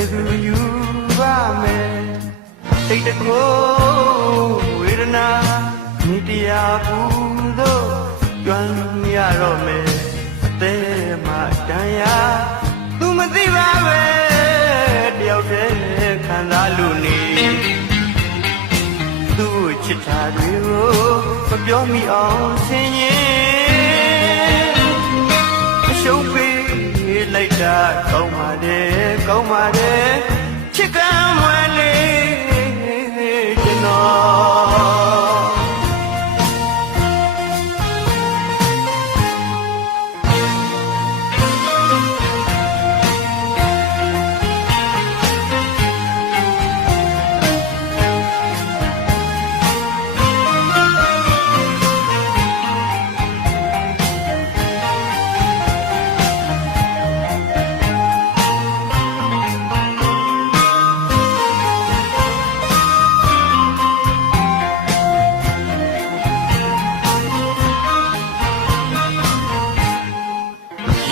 ယ်သူယူပါမယ်စိတ်တကိုးဝေဒနာမြေတရားဘူးတို့ကြွမ်းရတော့မယ်အသေးမှတန်ရာသူမသိပါပဲတယောက်တည်းခံစားလို့နေသူ့ချစ်တာတွေကိုမပြောမိအောင်ဆင်ရင်အရှုံးပေးလိုက်တာကောင်းပါတယ်ကောင်းပါတယ်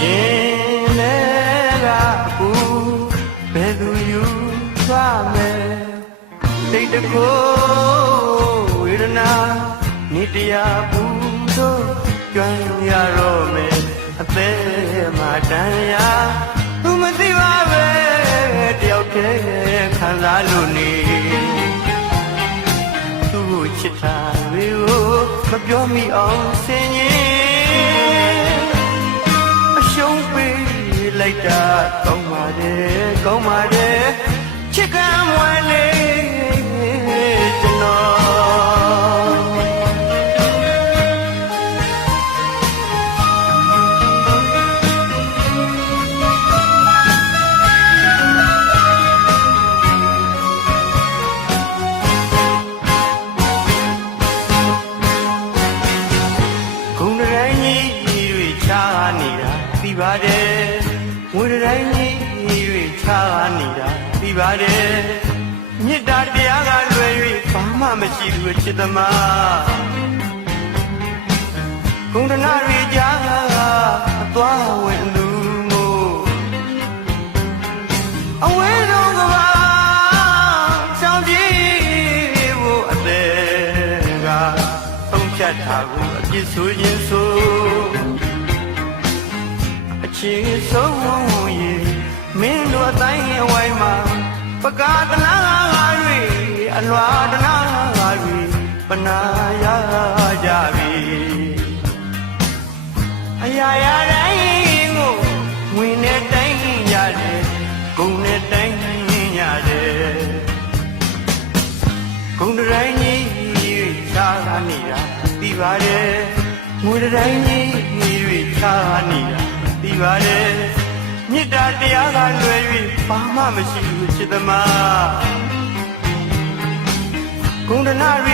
ရင်လည်းကဘူးဘယ်သူယူသွားမယ်တိတ်တကိုဝေဒနာနေတရားဘူးတို့ကြွမ်းရတော့မယ်အသေးမှတန်ရာသူမသိပါပဲတယောက်တည်းခံစားလို့နေသူ့ကိုချစ်တာတွေကိုမပြောမိအောင်ဆင်ရင် လိုက်တာကောင်းပါတယ်ကောင်းပါတယ်ချစ်ကမ်းမွယ်လေးကျွန်တော်ဂုံတိုင်းကြီးတွေချာနေတာသိပါတယ်ငွေ တိုင်းကြီးတွေချာနေတာသိပါတယ်မေတ္တာတရားကလွယ်၍ဘာမှမရှိဘူးချစ်သမားဂုံတနာတွေကြားအသွားဝင်သူမို့အဝဲဆုံးကဘာဆောင်ကြည့်ဖို့အသေးကသုံးဖြတ်တာကိုအပြစ်ဆိုရင်ဆိုအချင်းဆုံးရင်မင်း တို့အတိုင်းအဝိုင်းမှာပကားတနာငါတွေအလွာတနာငါတွေပနာရကြပြီအရာရာတိုင်းကိုဝင်နဲ့တိုင်းရတယ်ဂုံနဲ့တိုင်းရတယ်ဂုံတိုင်းကြီးချာနေတာသိပါတယ်ငွေတိုင်းကြီးချာနေတာသိပါတယ် မေတ္တာတရားကလွယ်၍ဘာမှမရှိဘူးချစ်သမားဂုံဒနာရ